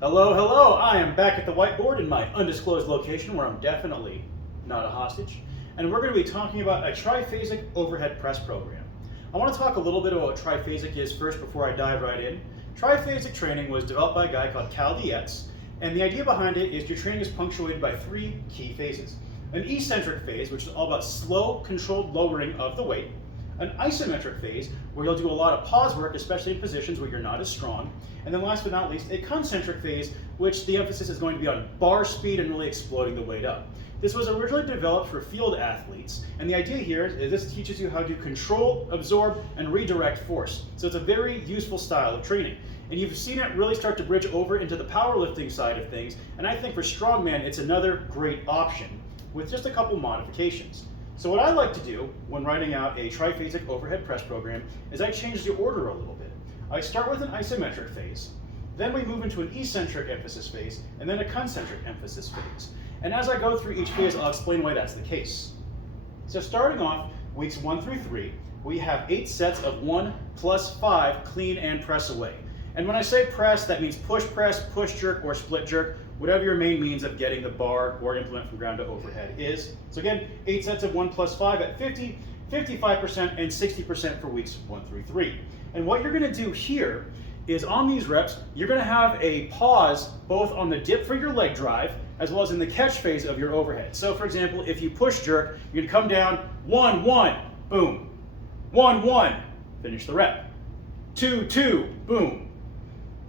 Hello, hello! I am back at the whiteboard in my undisclosed location where I'm definitely not a hostage. And we're going to be talking about a triphasic overhead press program. I want to talk a little bit about what triphasic is first before I dive right in. Triphasic training was developed by a guy called Cal Dietz, and the idea behind it is your training is punctuated by three key phases. An eccentric phase, which is all about slow, controlled lowering of the weight. An isometric phase, where you'll do a lot of pause work, especially in positions where you're not as strong. And then last but not least, a concentric phase, which the emphasis is going to be on bar speed and really exploding the weight up. This was originally developed for field athletes, and the idea here is this teaches you how to control, absorb, and redirect force. So it's a very useful style of training. And you've seen it really start to bridge over into the powerlifting side of things, and I think for strongman, it's another great option with just a couple modifications. So what I like to do when writing out a triphasic overhead press program is I change the order a little bit. I start with an isometric phase, then we move into an eccentric emphasis phase, and then a concentric emphasis phase. And as I go through each phase, I'll explain why that's the case. So starting off weeks 1 through 3, we have 8 sets of 1 plus 5 clean and press away. And when I say press, that means push press, push jerk, or split jerk, whatever your main means of getting the bar or implement from ground to overhead is. So again, 8 sets of 1 plus 5 at 50, 55%, and 60% for weeks 1 through 3. And what you're gonna do here is on these reps, you're gonna have a pause both on the dip for your leg drive, as well as in the catch phase of your overhead. So for example, if you push jerk, you're gonna come down, 1, 1, boom. 1, 1, finish the rep. 2, 2, boom.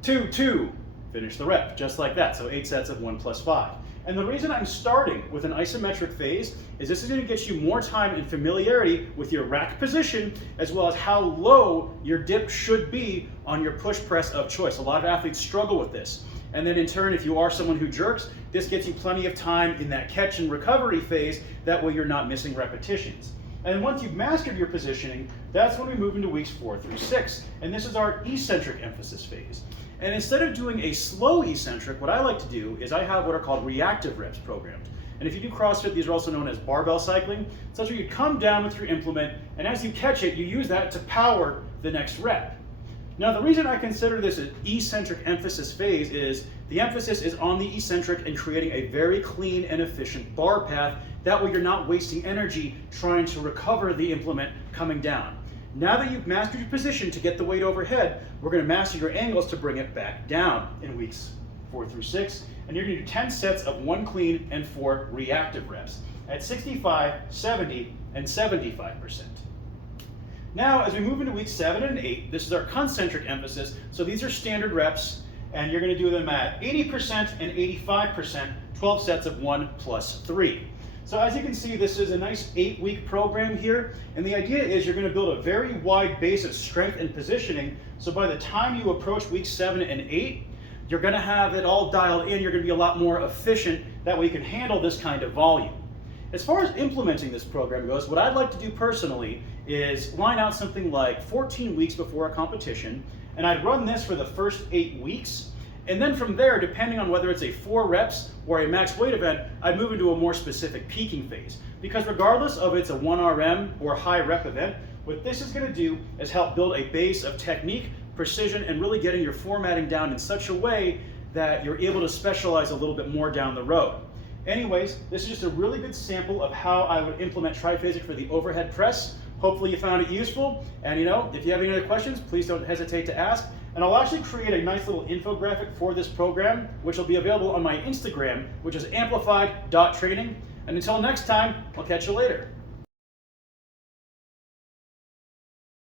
2, 2, finish the rep, just like that. So 8 sets of 1 plus 5. And the reason I'm starting with an isometric phase is this is going to get you more time and familiarity with your rack position, as well as how low your dip should be on your push press of choice. A lot of athletes struggle with this. And then in turn, if you are someone who jerks, this gets you plenty of time in that catch and recovery phase. That way you're not missing repetitions. And once you've mastered your positioning, that's when we move into weeks 4 through 6. And this is our eccentric emphasis phase. And instead of doing a slow eccentric, what I like to do is I have what are called reactive reps programmed. And if you do CrossFit, these are also known as barbell cycling, such that you come down with your implement, and as you catch it, you use that to power the next rep. Now, the reason I consider this an eccentric emphasis phase is the emphasis is on the eccentric and creating a very clean and efficient bar path. That way you're not wasting energy trying to recover the implement coming down. Now that you've mastered your position to get the weight overhead, we're going to master your angles to bring it back down in weeks 4 through 6. And you're going to do 10 sets of 1 clean and 4 reactive reps at 65, 70, and 75%. Now, as we move into weeks 7 and 8, this is our concentric emphasis. So these are standard reps, and you're going to do them at 80% and 85%, 12 sets of 1 plus 3. So as you can see, this is a nice 8-week program here, and the idea is you're going to build a very wide base of strength and positioning, so by the time you approach weeks 7 and 8, you're going to have it all dialed in, you're going to be a lot more efficient, that way you can handle this kind of volume. As far as implementing this program goes, what I'd like to do personally is line out something like 14 weeks before a competition, and I'd run this for the first 8 weeks. And then from there, depending on whether it's a 4 reps or a max weight event, I'd move into a more specific peaking phase. Because regardless of it's a 1 RM or high rep event, what this is going to do is help build a base of technique, precision, and really getting your formatting down in such a way that you're able to specialize a little bit more down the road. Anyways, this is just a really good sample of how I would implement triphasic for the overhead press. Hopefully you found it useful. And if you have any other questions, please don't hesitate to ask. And I'll actually create a nice little infographic for this program, which will be available on my Instagram, which is amplified.training. And until next time, I'll catch you later.